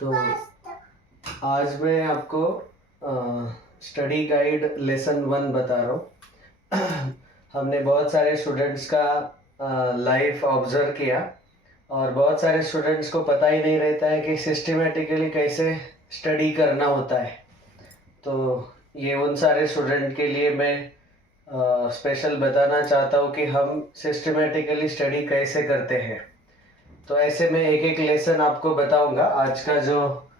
तो आज मैं आपको स्टडी गाइड लेसन 1 बता रहा हूँ। हमने बहुत सारे स्टूडेंट्स का लाइफ ऑब्जर्व किया और बहुत सारे स्टूडेंट्स को पता ही नहीं रहता है कि सिस्टमेटिकली कैसे स्टडी करना होता है। तो ये उन सारे स्टूडेंट के लिए मैं स्पेशल बताना चाहता हूँ कि हम सिस्टमेटिकली स्टडी कैसे करते हैं। तो ऐसे मैं एक एक लेसन आपको बताऊंगा। आज का जो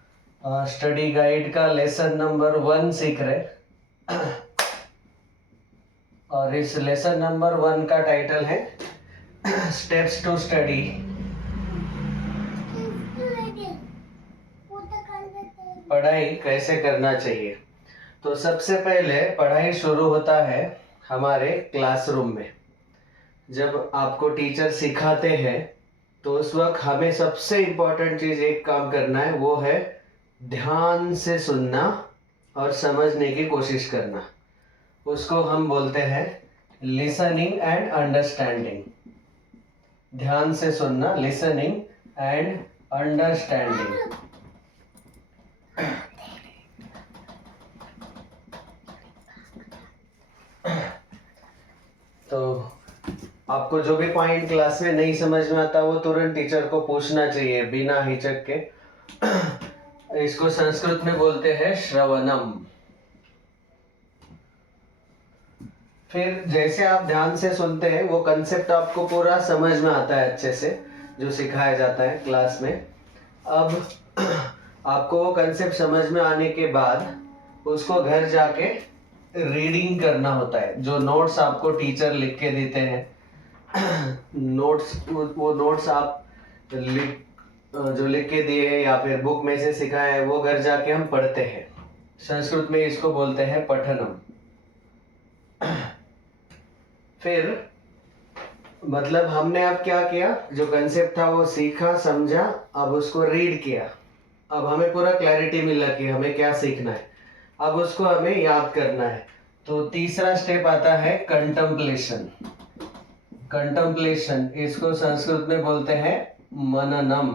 स्टडी गाइड का लेसन नंबर 1 सीख रहे और इस लेसन नंबर 1 का टाइटल है स्टेप्स टू स्टडी। पढ़ाई कैसे करना चाहिए। तो सबसे पहले पढ़ाई शुरू होता है हमारे क्लासरूम में। जब आपको टीचर सिखाते हैं तो उस वक्त हमें सबसे इम्पोर्टेंट चीज़ एक काम करना है, वो है ध्यान से सुनना और समझने की कोशिश करना। उसको हम बोलते हैं लिसनिंग एंड अंडरस्टैंडिंग। ध्यान से सुनना, लिसनिंग एंड अंडरस्टैंडिंग। तो आपको जो भी पॉइंट क्लास में नहीं समझ में आता वो तुरंत टीचर को पूछना चाहिए बिना हिचक के। इसको संस्कृत में बोलते हैं श्रवणम। फिर जैसे आप ध्यान से सुनते हैं वो कंसेप्ट आपको पूरा समझ में आता है अच्छे से, जो सिखाया जाता है क्लास में। अब आपको वो कंसेप्ट समझ में आने के बाद उसको घर जाके रीडिंग करना होता है। जो नोट्स आपको टीचर लिख के देते हैं नोट्स, वो नोट्स आप जो लिख के दिए हैं या फिर बुक में से सिखाया है वो घर जाके हम पढ़ते हैं। संस्कृत में इसको बोलते हैं पठनम। फिर मतलब हमने अब क्या किया, जो कंसेप्ट था वो सीखा समझा, अब उसको रीड किया। अब हमें पूरा क्लैरिटी मिला कि हमें क्या सीखना है। अब उसको हमें याद करना है। तो तीसरा स्टेप आता है कंटम्पलेशन। कंटम्पलेशन, इसको संस्कृत में बोलते हैं मननम।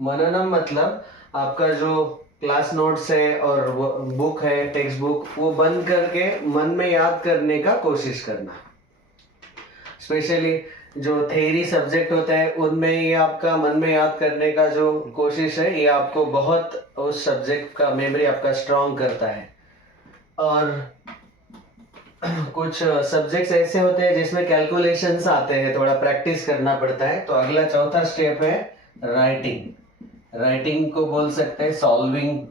मननम मतलब आपका जो क्लास नोट्स है और बुक है, टेक्स्ट बुक, वो बंद करके मन में याद करने का कोशिश करना। स्पेशली जो थ्योरी सब्जेक्ट होता है उनमें ये आपका मन में याद करने का जो कोशिश है, ये आपको बहुत उस सब्जेक्ट का मेमोरी आपका स्ट्रांग करता है। और कुछ सब्जेक्ट्स ऐसे होते हैं जिसमें कैलकुलेशंस आते हैं, थोड़ा प्रैक्टिस करना पड़ता है। तो अगला चौथा स्टेप है राइटिंग। राइटिंग को बोल सकते हैं सॉल्विंग।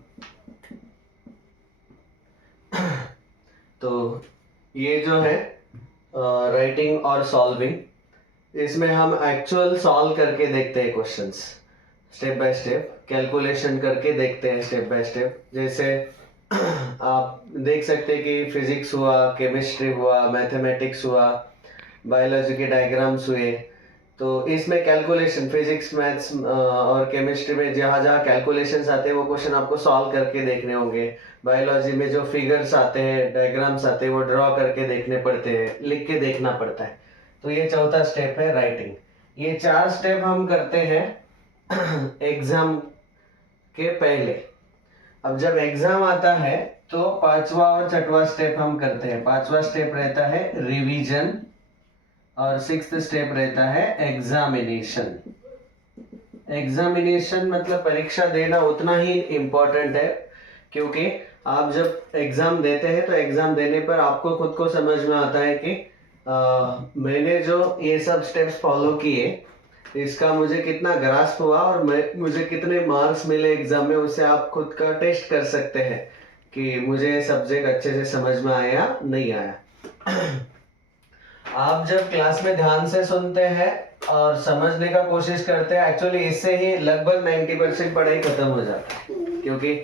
तो ये जो है राइटिंग और सॉल्विंग, इसमें हम एक्चुअल सॉल्व करके देखते हैं questions, step by step calculation करके देखते हैं स्टेप बाय स्टेप। जैसे आप देख सकते हैं कि फिजिक्स हुआ, केमिस्ट्री हुआ, मैथमेटिक्स हुआ, बायोलॉजी के डायग्राम्स हुए। तो इसमें कैलकुलेशन, फिजिक्स, मैथ्स और केमिस्ट्री में जहाँ जहाँ कैलकुलेशंस आते हैं वो क्वेश्चन आपको सॉल्व करके देखने होंगे। बायोलॉजी में जो फिगर्स आते हैं, डायग्राम्स आते हैं, वो ड्रॉ करके देखने पड़ते हैं, लिख के देखना पड़ता है। तो ये चौथा स्टेप है राइटिंग। ये 4 स्टेप हम करते हैं एग्जाम के पहले। अब जब एग्जाम आता है तो 5वां और 6वां स्टेप हम करते हैं। 5वां स्टेप रहता है रिवीजन और 6th स्टेप रहता है एग्जामिनेशन। एग्जामिनेशन मतलब परीक्षा देना उतना ही इम्पोर्टेंट है, क्योंकि आप जब एग्जाम देते हैं तो एग्जाम देने पर आपको खुद को समझ में आता है कि मैंने जो ये सब स्टेप्स फॉलो किए इसका मुझे कितना ग्रास्प हुआ और मुझे कितने मार्क्स मिले एग्जाम में। उससे आप खुद का टेस्ट कर सकते हैं कि मुझे सब्जेक्ट अच्छे से समझ में आया नहीं आया। आप जब क्लास में ध्यान से सुनते हैं और समझने का कोशिश करते हैं, एक्चुअली इससे ही लगभग 90% पढ़ाई खत्म हो जाता है, क्योंकि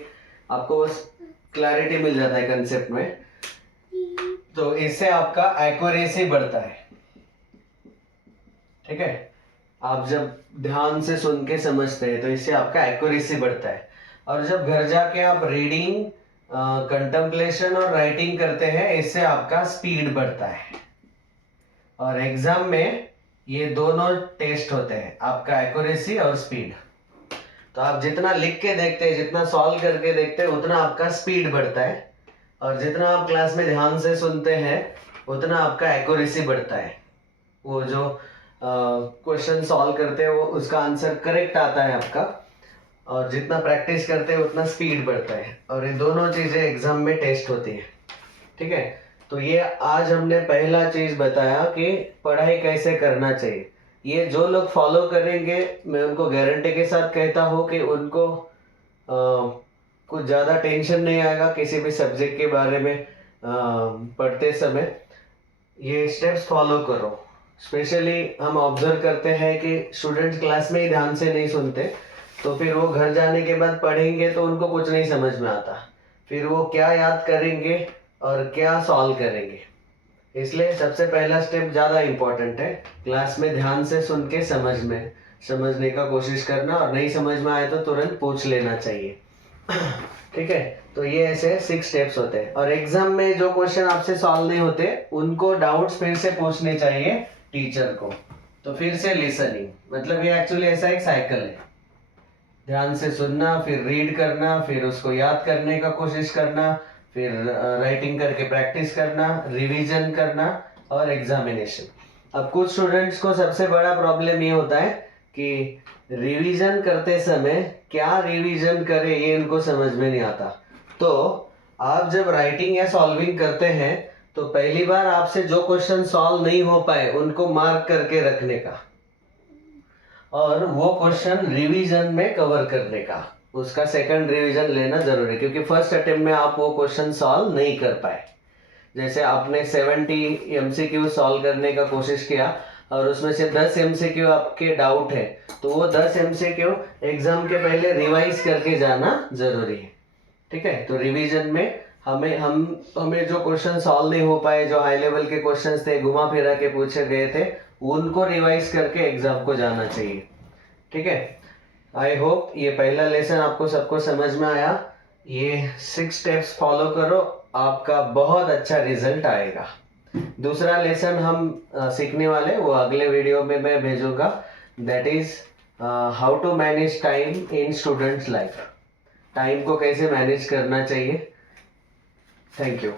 आपको बस क्लैरिटी मिल जाता है कंसेप्ट में। तो इससे आपका एक्यूरेसी बढ़ता है। ठीक है, आप जब ध्यान से सुन के समझते हैं तो इससे आपका एक्यूरेसी बढ़ता है। और जब घर जाके आप रीडिंग, कंटेम्पलेशन और राइटिंग करते हैं, इससे आपका स्पीड बढ़ता है। और एग्जाम में ये दोनों टेस्ट होते हैं, आपका एक्यूरेसी और स्पीड। तो आप जितना लिख के देखते हैं, जितना सॉल्व करके देखते हैं, उतना आपका स्पीड बढ़ता है, और जितना आप क्लास में ध्यान से सुनते हैं उतना आपका एक्यूरेसी बढ़ता है। वो जो क्वेश्चन सॉल्व करते हैं वो उसका आंसर करेक्ट आता है आपका, और जितना प्रैक्टिस करते हैं उतना स्पीड बढ़ता है, और ये दोनों चीज़ें एग्जाम में टेस्ट होती है। ठीक है, तो ये आज हमने पहला चीज़ बताया कि पढ़ाई कैसे करना चाहिए। ये जो लोग फॉलो करेंगे, मैं उनको गारंटी के साथ कहता हूँ कि उनको कुछ ज़्यादा टेंशन नहीं आएगा किसी भी सब्जेक्ट के बारे में पढ़ते समय। ये स्टेप्स फॉलो करो। स्पेशली हम ऑब्जर्व करते हैं कि स्टूडेंट्स क्लास में ही ध्यान से नहीं सुनते, तो फिर वो घर जाने के बाद पढ़ेंगे तो उनको कुछ नहीं समझ में आता, फिर वो क्या याद करेंगे और क्या सॉल्व करेंगे। इसलिए सबसे पहला स्टेप ज़्यादा इम्पोर्टेंट है, क्लास में ध्यान से सुन के समझने का कोशिश करना, और नहीं समझ में आए तो तुरंत पूछ लेना चाहिए। ठीक है, तो ये ऐसे 6 स्टेप्स होते हैं, और एग्जाम में जो क्वेश्चन आपसे सॉल्व नहीं होते उनको डाउट्स फिर से पूछने चाहिए टीचर को। तो फिर से लिसनिंग, मतलब ये एक्चुअली ऐसा एक साइकिल है, ध्यान से सुनना, फिर रीड करना, फिर उसको याद करने का कोशिश करना, फिर राइटिंग करके प्रैक्टिस करना, रिवीजन करना, और एग्जामिनेशन। अब कुछ स्टूडेंट्स को सबसे बड़ा प्रॉब्लम ये होता है कि रिवीजन करते समय क्या रिवीजन करें ये इनको समझ में नहीं आता। तो आप जब राइटिंग या सॉल्विंग करते हैं तो पहली बार आपसे जो क्वेश्चन सॉल्व नहीं हो पाए उनको मार्क करके रखने का, और वो क्वेश्चन रिवीजन में कवर करने का, उसका सेकंड रिवीजन लेना जरूरी है, क्योंकि फर्स्ट अटेम्प्ट में आप वो क्वेश्चन सॉल्व नहीं कर पाए। जैसे आपने 70 MCQ सॉल्व करने का कोशिश किया और उसमें से 10 MCQ आपके डाउट है, तो वो 10 MCQ एग्जाम के पहले रिवाइज करके जाना जरूरी है। ठीक है, तो रिवीजन में हमें जो क्वेश्चन सॉल्व नहीं हो पाए, जो हाई लेवल के क्वेश्चंस थे, घुमा फिरा के पूछे गए थे, उनको रिवाइज करके एग्जाम को जाना चाहिए। ठीक है, आई होप ये पहला लेसन आपको सबको समझ में आया। ये 6 स्टेप्स फॉलो करो, आपका बहुत अच्छा रिजल्ट आएगा। दूसरा लेसन हम सीखने वाले, वो अगले वीडियो में मैं भेजूंगा, that is how to manage time in students life. Time को कैसे मैनेज करना चाहिए। Thank you.